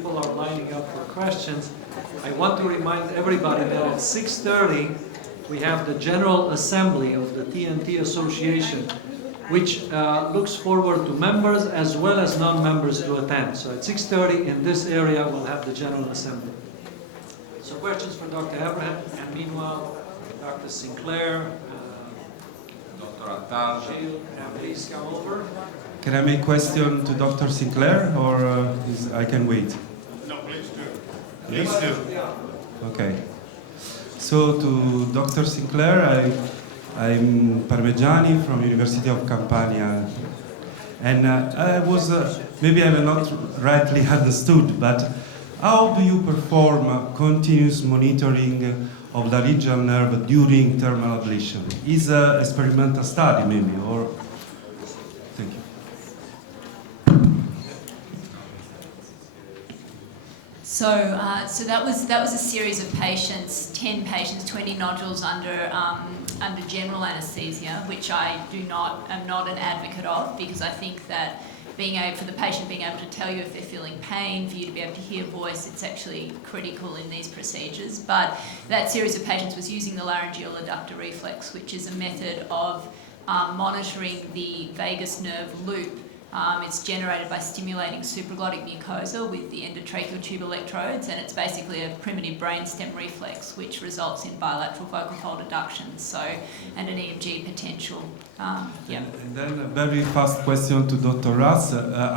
People are lining up for questions. I want to remind everybody that at 6:30 we have the General Assembly of the TNT Association, which looks forward to members as well as non-members to attend. So at 6:30 in this area we'll have the General Assembly. So questions for Dr. Abraham, and meanwhile Dr. Sinclair, Dr. Attard, Gilles, please come over. Can I make question to Dr. Sinclair, or I can wait? No, please do. Please do. Okay. So to Dr. Sinclair, I'm Parmigiani from University of Campania, and I was maybe I have not rightly understood, but how do you perform continuous monitoring of the laryngeal nerve during thermal ablation? Is an experimental study maybe, or? Thank you. So that was a series of patients, 10 patients, 20 nodules under general anaesthesia, which I am not an advocate of, because I think that for the patient being able to tell you if they're feeling pain, for you to be able to hear voice, it's actually critical in these procedures. But that series of patients was using the laryngeal adductor reflex, which is a method of monitoring the vagus nerve loop. It's generated by stimulating supraglottic mucosa with the endotracheal tube electrodes, and it's basically a primitive brainstem reflex which results in bilateral vocal fold adductions, and an EMG potential. And then a very fast question to Dr. Russ.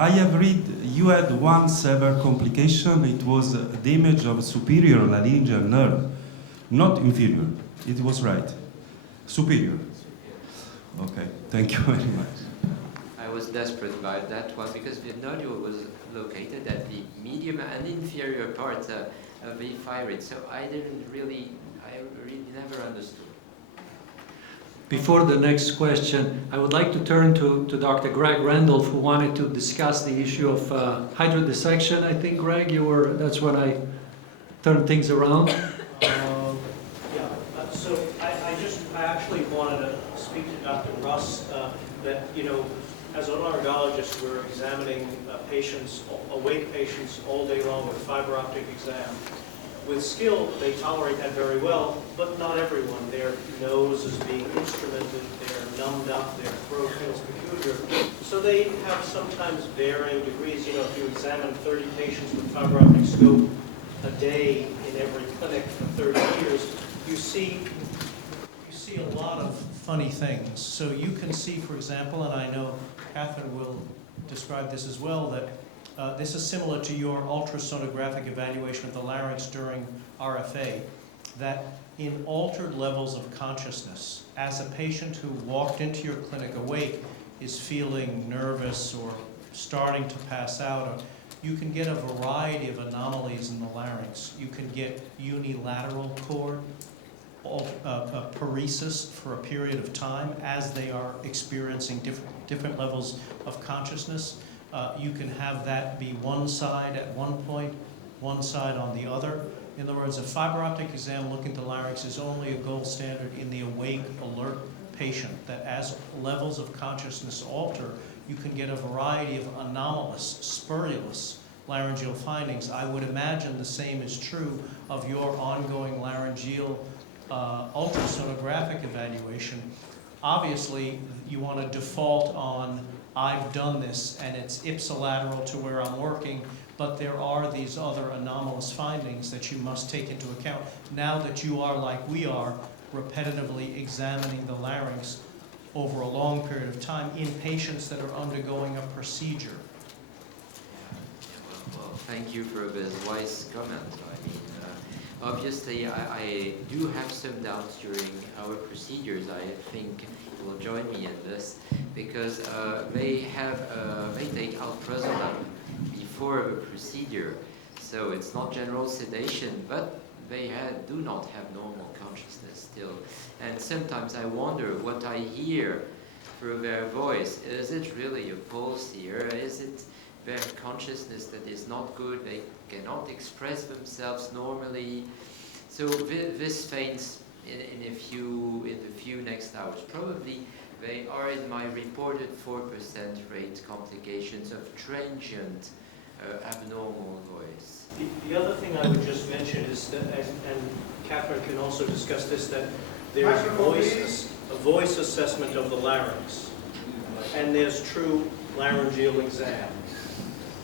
I have read you had one severe complication. It was damage of superior laryngeal nerve, not inferior. It was right. Superior. Okay, thank you very much. I was desperate about that one because the nodule was located at the medium and inferior part of the thyroid, so I really never understood. Before the next question, I would like to turn to Dr. Greg Randolph, who wanted to discuss the issue of hydrodissection. I think, Greg, that's when I turned things around. So I actually wanted to speak to Dr. Russ that, as otolaryngologists, we're examining awake patients all day long with fiber optic exam. With skill, they tolerate that very well, but not everyone. Their nose is being instrumented, they're numbed up, their throat feels peculiar. So they have sometimes varying degrees. If you examine 30 patients with fiber optic scope a day in every clinic for 30 years, you see a lot of funny things. So you can see, for example, and I know Catherine will describe this as well, that this is similar to your ultrasonographic evaluation of the larynx during RFA, that in altered levels of consciousness, as a patient who walked into your clinic awake is feeling nervous or starting to pass out, you can get a variety of anomalies in the larynx. You can get unilateral cord paresis for a period of time as they are experiencing different levels of consciousness. You can have that be one side at one point, one side on the other. In other words, a fiber optic exam looking at the larynx is only a gold standard in the awake, alert patient, that as levels of consciousness alter, you can get a variety of anomalous, spurious laryngeal findings. I would imagine the same is true of your ongoing laryngeal ultrasonographic evaluation. Obviously, you want to default on, I've done this and it's ipsilateral to where I'm working, but there are these other anomalous findings that you must take into account now that you are, like we are, repetitively examining the larynx over a long period of time in patients that are undergoing a procedure. Well, thank you for this wise comment. Obviously, I do have some doubts during our procedures. I think you will join me in this because they take alprazolam before the procedure, so it's not general sedation, but they do not have normal consciousness still. And sometimes I wonder what I hear through their voice. Is it really a pulse here? Is it their consciousness that is not good? They cannot express themselves normally. So this faints in the few next hours. Probably they are in my reported 4% rate complications of transient abnormal voice. The other thing I would just mention is that, and Catherine can also discuss this, that there is a voice assessment of the larynx, and there's true laryngeal exam.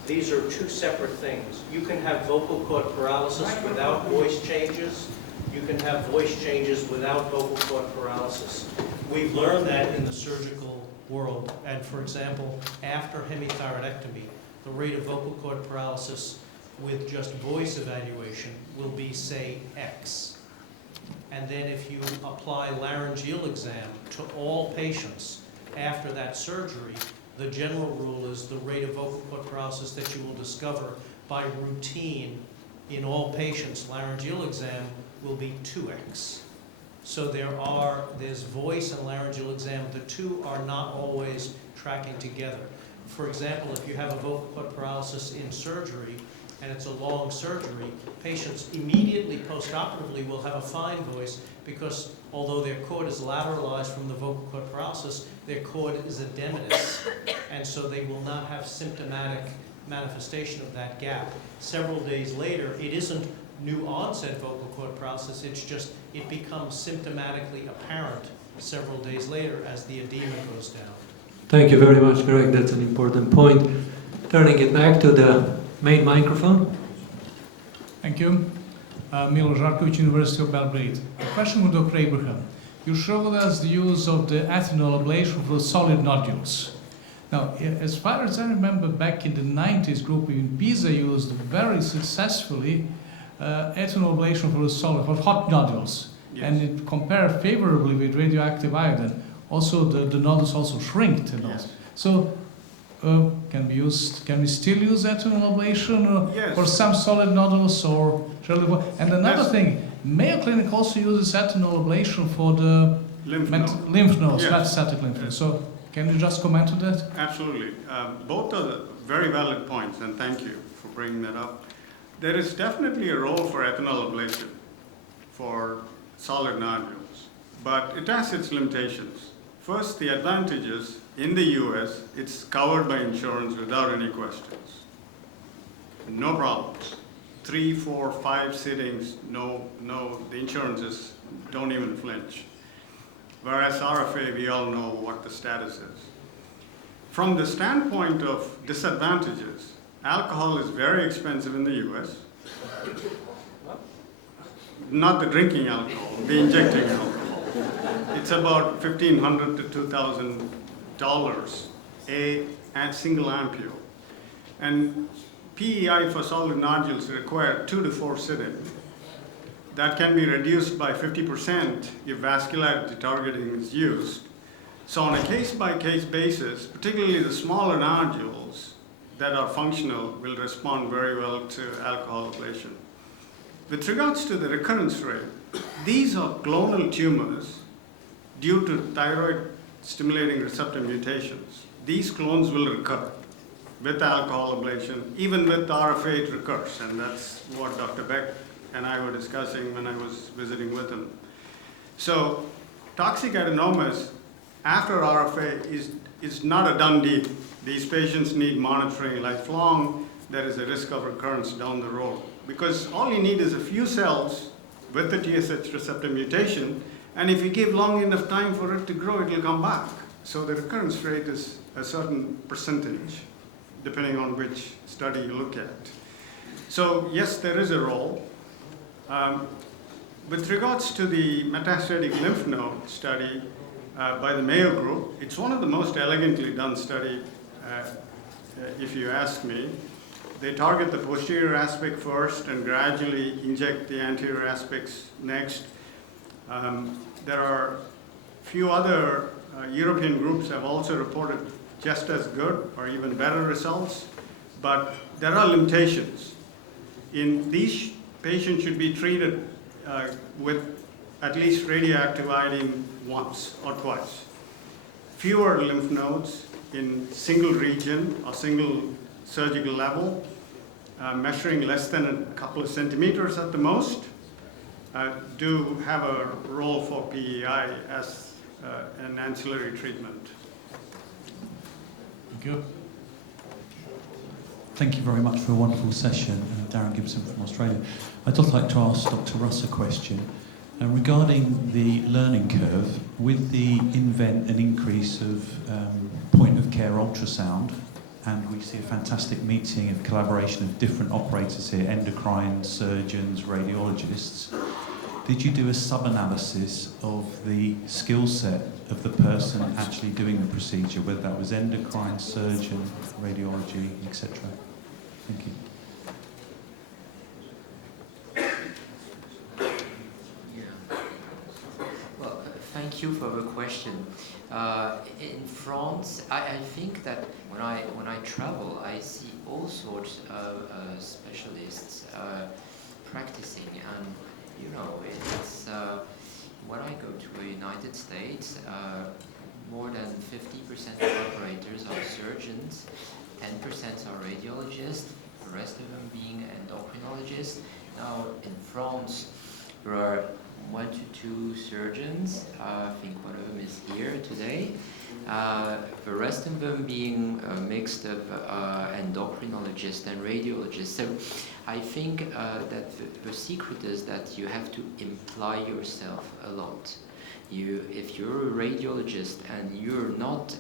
These are two separate things. You can have vocal cord paralysis without voice changes. You can have voice changes without vocal cord paralysis. We've learned that in the surgical world. And for example, after hemithyroidectomy, the rate of vocal cord paralysis with just voice evaluation will be, say, X. And then if you apply laryngeal exam to all patients after that surgery, the general rule is the rate of vocal cord paralysis that you will discover by routine in all patients, laryngeal exam, will be 2x. So there's voice and laryngeal exam. The two are not always tracking together. For example, if you have a vocal cord paralysis in surgery, and it's a long surgery, patients immediately post-operatively will have a fine voice because although their cord is lateralized from the vocal cord paralysis, their cord is edematous, and so they will not have symptomatic manifestation of that gap. Several days later, it isn't new onset vocal cord paralysis, it's just, it becomes symptomatically apparent several days later as the edema goes down. Thank you very much, Greg. That's an important point. Turning it back to the main microphone. Thank you. Milo Žarković, University of Belgrade. A question with Dr. Abraham. You showed us the use of the ethanol ablation for solid nodules. Now, as far as I remember, back in the 90s, group in Pisa used very successfully ethanol ablation for hot nodules, yes. And it compared favorably with radioactive iodine. Also, the nodules also shrink. Yes. So, can we still use ethanol ablation yes. for some solid nodules, or and another thing, Mayo Clinic also uses ethanol ablation for the lymph nodes, yes. Metastatic lymph nodes. So, can you just comment on that? Absolutely. Both are very valid points, and thank you for bringing that up. There is definitely a role for ethanol ablation for solid nodules, but it has its limitations. First, the advantages in the US, it's covered by insurance without any questions. No problems. 3, 4, 5 sittings, no, the insurances don't even flinch. Whereas RFA, we all know what the status is. From the standpoint of disadvantages, alcohol is very expensive in the US. Not the drinking alcohol, the injecting alcohol. It's about $1,500 to $2,000 a single ampule. And PEI for solid nodules require 2 to 4 sittings. That can be reduced by 50% if vascularity targeting is used. So on a case-by-case basis, particularly the smaller nodules that are functional will respond very well to alcohol ablation. With regards to the recurrence rate, these are clonal tumors due to thyroid stimulating receptor mutations. These clones will recur with alcohol ablation. Even with RFA, it recurs, and that's what Dr. Beck and I were discussing when I was visiting with him. So toxic adenomas after RFA is not a done deal. These patients need monitoring lifelong. There is a risk of recurrence down the road, because all you need is a few cells with the TSH receptor mutation, and if you give long enough time for it to grow, it will come back. So the recurrence rate is a certain percentage, depending on which study you look at. So yes, there is a role. With regards to the metastatic lymph node study by the Mayo Group, it's one of the most elegantly done study, if you ask me. They target the posterior aspect first and gradually inject the anterior aspects next. There are few other European groups have also reported just as good or even better results, but there are limitations. In these patients should be treated with at least radioactive iodine once or twice. Fewer lymph nodes in single region or single surgical level, measuring less than a couple of centimeters at the most, do have a role for PEI as an ancillary treatment. Thank you. Thank you very much for a wonderful session. Darren Gibson from Australia. I'd just like to ask Dr. Russ a question. Regarding the learning curve, with the an increase of point-of-care ultrasound, and we see a fantastic meeting of collaboration of different operators here, endocrine, surgeons, radiologists, did you do a sub-analysis of the skill set of the person actually doing the procedure, whether that was endocrine, surgeon, radiology, etc.? Thank you. Well, thank you for the question. In France, I think that when I travel, I see all sorts of specialists practicing, and you know, it's when I go to the United States, more than 50% of operators are surgeons, 10% are radiologists, the rest of them being endocrinologists. Now in France, there are 1 to 2 surgeons. I think one of them is here today. The rest of them being mixed of endocrinologists and radiologists. So I think that the secret is that you have to imply yourself a lot. If you're a radiologist and you're not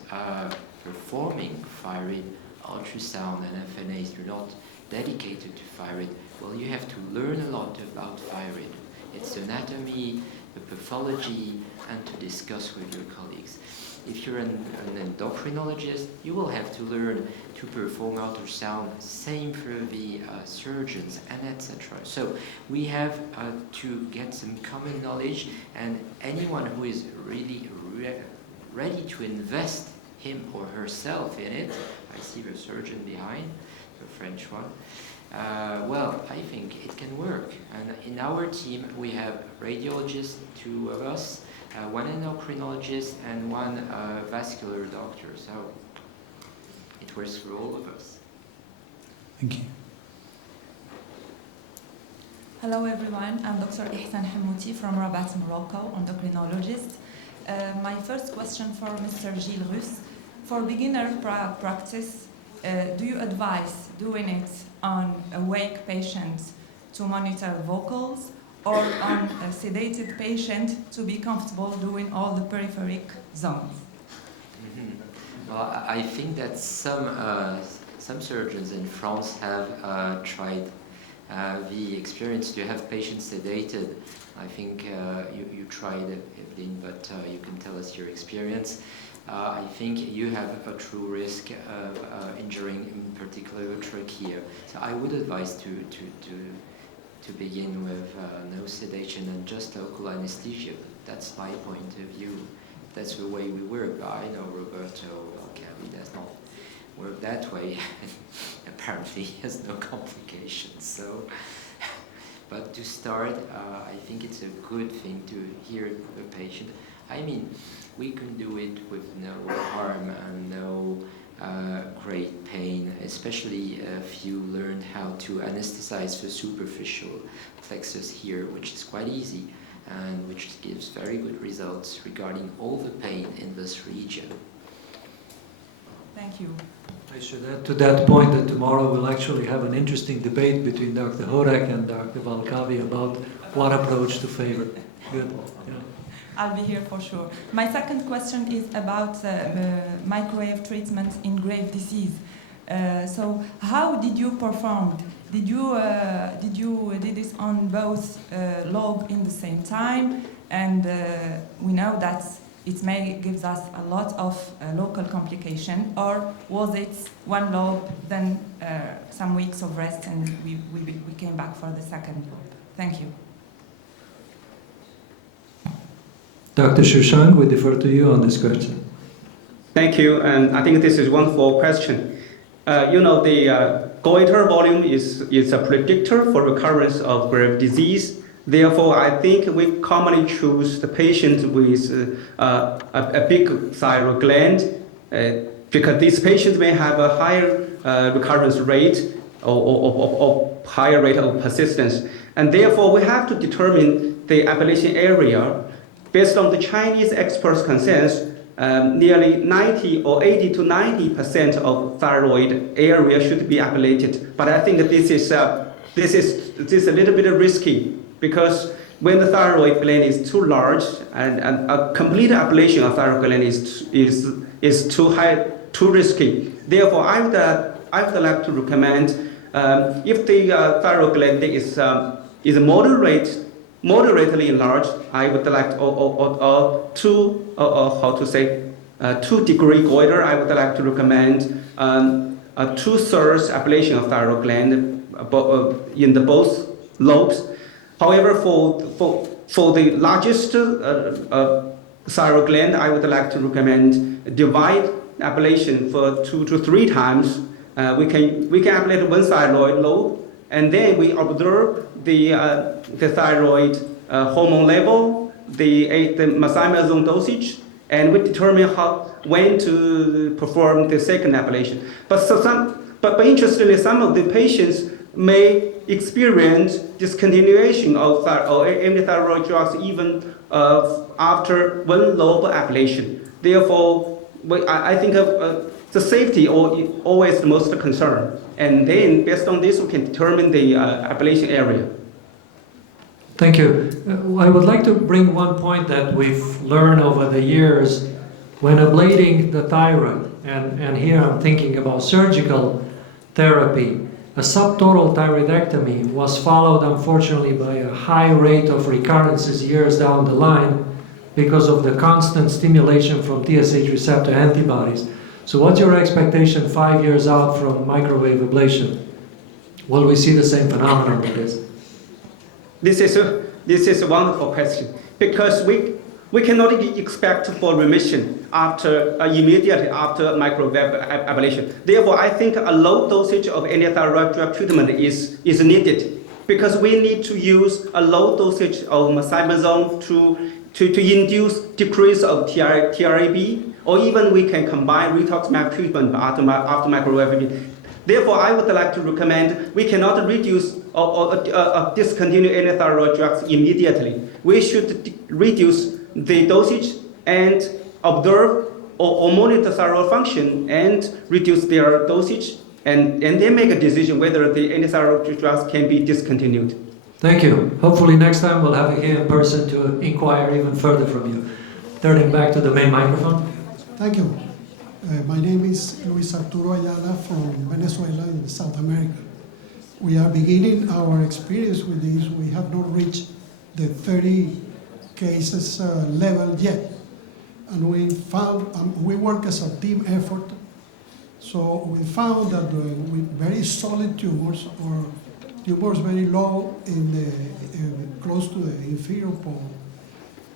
performing thyroid ultrasound and FNAs, you're not dedicated to thyroid, well, you have to learn a lot about thyroid, its anatomy, the pathology, and to discuss with your colleagues. If you're an endocrinologist, you will have to learn to perform ultrasound, same for the surgeons, and etc. So we have to get some common knowledge, and anyone who is really ready to invest him or herself in it, I see the surgeon behind, the French one, well, I think it can work. And in our team, we have radiologists, 2 of us, 1 endocrinologist and 1 vascular doctor. So it works for all of us. Thank you. Hello everyone, I'm Dr. Ihsan Hamouti from Rabat, Morocco, endocrinologist. My first question for Mr. Gilles Russ. For beginner practice, do you advise doing it on awake patients to monitor vocals, or on a sedated patient to be comfortable doing all the peripheric zones? Mm-hmm. Well, I think that some surgeons in France have tried the experience to have patients sedated. I think you tried it, Evelyn, but you can tell us your experience. I think you have a true risk of injuring, in particular, the trachea. So I would advise to begin with no sedation and just local anesthesia. That's my point of view. That's the way we work. I know Roberto Alcavi does not work that way. Apparently he has no complications. So, but to start, I think it's a good thing to hear the patient. I mean, we can do it with no harm and no great pain, especially if you learn how to anesthetize the superficial plexus here, which is quite easy and which gives very good results regarding all the pain in this region. Thank you. I should add to that point that tomorrow we'll actually have an interesting debate between Dr. Horek and Dr. Valkavi about what approach to favor. Good. Yeah. I'll be here for sure. My second question is about microwave treatment in grave disease. So how did you perform? Did you did this on both lobe in the same time? And we know that it may gives us a lot of local complication, or was it one lobe, then some weeks of rest, and we came back for the second lobe? Thank you. Dr. Shuhang, we defer to you on this question. Thank you, and I think this is a wonderful question. You know, the goiter volume is a predictor for recurrence of grave disease. Therefore, I think we commonly choose the patient with a big thyroid gland because these patients may have a higher recurrence rate or higher rate of persistence. And therefore, we have to determine the ablation area. Based on the Chinese experts' consensus, nearly 90 or 80 to 90% of thyroid area should be ablated. But I think this is a little bit risky, because when the thyroid gland is too large and a complete ablation of thyroid gland is too high, too risky. Therefore, I would like to recommend, if the thyroid gland is moderately enlarged, I would like 2-degree goiter. I would like to recommend a 2/3 ablation of thyroid gland in the both lobes. However, for the largest thyroid gland, I would like to recommend divide ablation for 2 to 3 times. We can ablate one thyroid lobe, and then we observe the thyroid hormone level, the methimazole dosage, and we determine when to perform the second ablation. But interestingly, some of the patients may experience discontinuation of antithyroid drugs even after one lobe ablation. Therefore, I think the safety always the most concern. And then, based on this, we can determine the ablation area. Thank you. I would like to bring one point that we've learned over the years when ablating the thyroid, and here I'm thinking about surgical therapy. A subtotal thyroidectomy was followed, unfortunately, by a high rate of recurrences years down the line because of the constant stimulation from TSH receptor antibodies. So what's your expectation 5 years out from microwave ablation? Will we see the same phenomenon with this? This is a wonderful question, because we cannot expect for remission immediately after microwave ablation. Therefore, I think a low dosage of antithyroid drug treatment is needed, because we need to use a low dosage of methimazole to induce decrease of TRAB, or even we can combine rituximab treatment after microwave. Therefore, I would like to recommend we cannot reduce or discontinue antithyroid drugs immediately. We should reduce the dosage and observe or monitor thyroid function and reduce their dosage, and then make a decision whether the antithyroid drugs can be discontinued. Thank you. Hopefully next time we'll have you here in person to inquire even further from you. Turning back to the main microphone. Thank you. My name is Luis Arturo Ayala from Venezuela in South America. We are beginning our experience with this. We have not reached the 30 cases level yet. And we found, we work as a team effort. So we found that with very solid tumors, or tumors very low in the close to the inferior pole,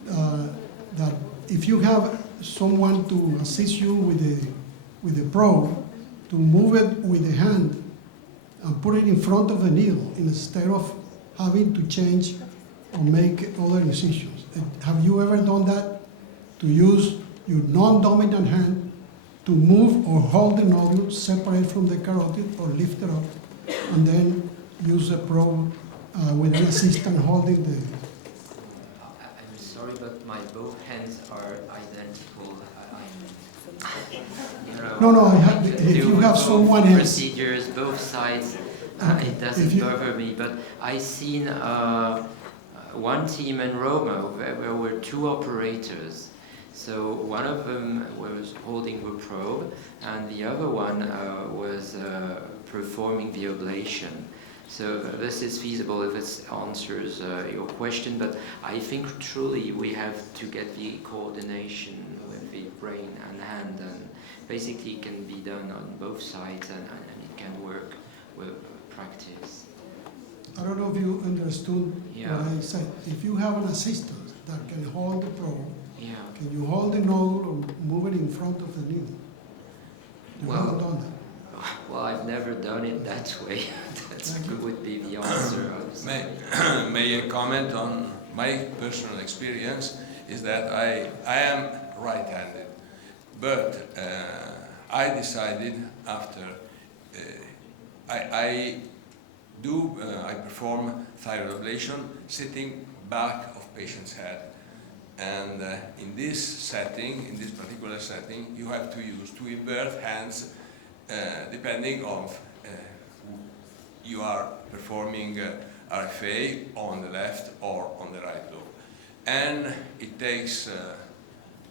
that if you have someone to assist you with the probe, to move it with the hand and put it in front of the needle instead of having to change or make other incisions. Have you ever done that? To use your non-dominant hand to move or hold the nodule separate from the carotid, or lift it up, and then use the probe with an assistant holding the... I'm sorry, but my both hands are identical. No, if you have someone else... Procedures, both sides, it doesn't bother me, but I seen one team in Roma where there were 2 operators. So one of them was holding the probe, and the other one was performing the ablation. So this is feasible if it answers your question, but I think truly we have to get the coordination with the brain and hand, and basically it can be done on both sides, and it can work with practice. I don't know if you understood what I said. If you have an assistant that can hold the probe, can you hold the nodule or move it in front of the needle? You haven't done that. Well, I've never done it that way. That would be the answer. May I comment on my personal experience? Is that I am right-handed, but I decided after I perform thyroid ablation sitting back of patient's head. And in this setting, in this particular setting, you have to invert hands depending on you are performing RFA on the left or on the right lobe. And it takes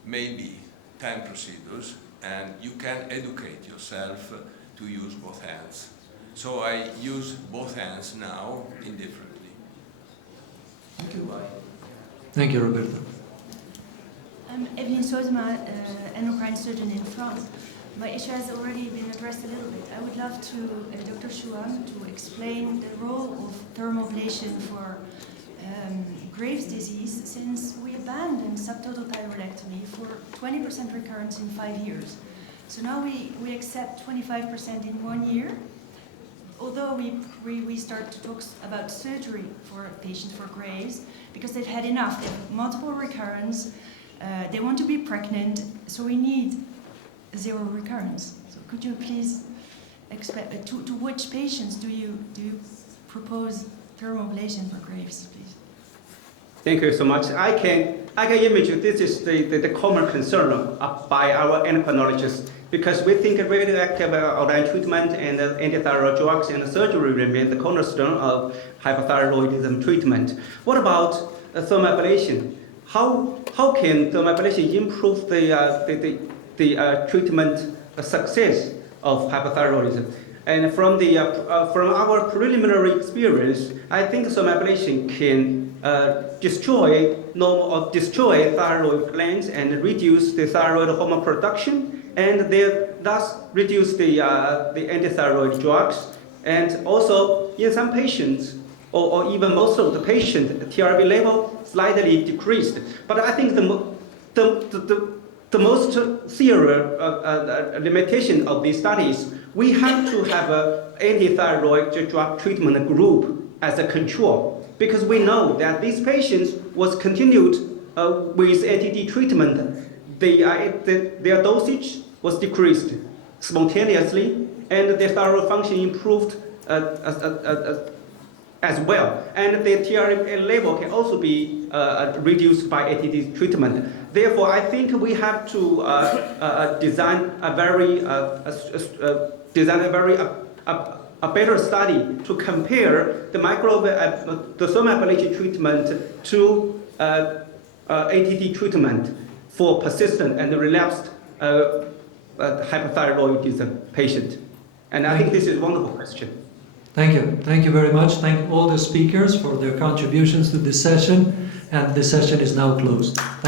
maybe 10 procedures, and you can educate yourself to use both hands. So I use both hands now indifferently. Thank you. Thank you, Roberto. I'm Evelyne Sozema, endocrine surgeon in France. My issue has already been addressed a little bit. I would love to Dr. Shuhang to explain the role of thermoablation for Graves' disease, since we abandoned subtotal thyroidectomy for 20% recurrence in 5 years. So now we accept 25% in 1 year, although we start to talk about surgery for patients for Graves, because they've had enough. They have multiple recurrence, they want to be pregnant, so we need 0 recurrence. So could you please explain to which patients do you propose thermoablation for Graves, please? Thank you so much. I can imagine this is the common concern by our endocrinologists, because we think radioactive iodine treatment and antithyroid drugs and surgery remain the cornerstone of hypothyroidism treatment. What about thermoablation? How can thermoablation improve the treatment success of hypothyroidism? And from our preliminary experience, I think thermoablation can destroy thyroid glands and reduce the thyroid hormone production, and thus reduce the antithyroid drugs. And also, in some patients, or even most of the patients, the TRB level slightly decreased. But I think the most serious limitation of these studies, we have to have an antithyroid drug treatment group as a control, because we know that these patients was continued with ATD treatment. Their dosage was decreased spontaneously, and their thyroid function improved as well. And the TRA level can also be reduced by ATD treatment. Therefore, I think we have to design a better study to compare the thermoablation treatment to ATD treatment for persistent and relapsed hypothyroidism patient. And I think this is a wonderful question. Thank you. Thank you very much. Thank all the speakers for their contributions to this session, and this session is now closed.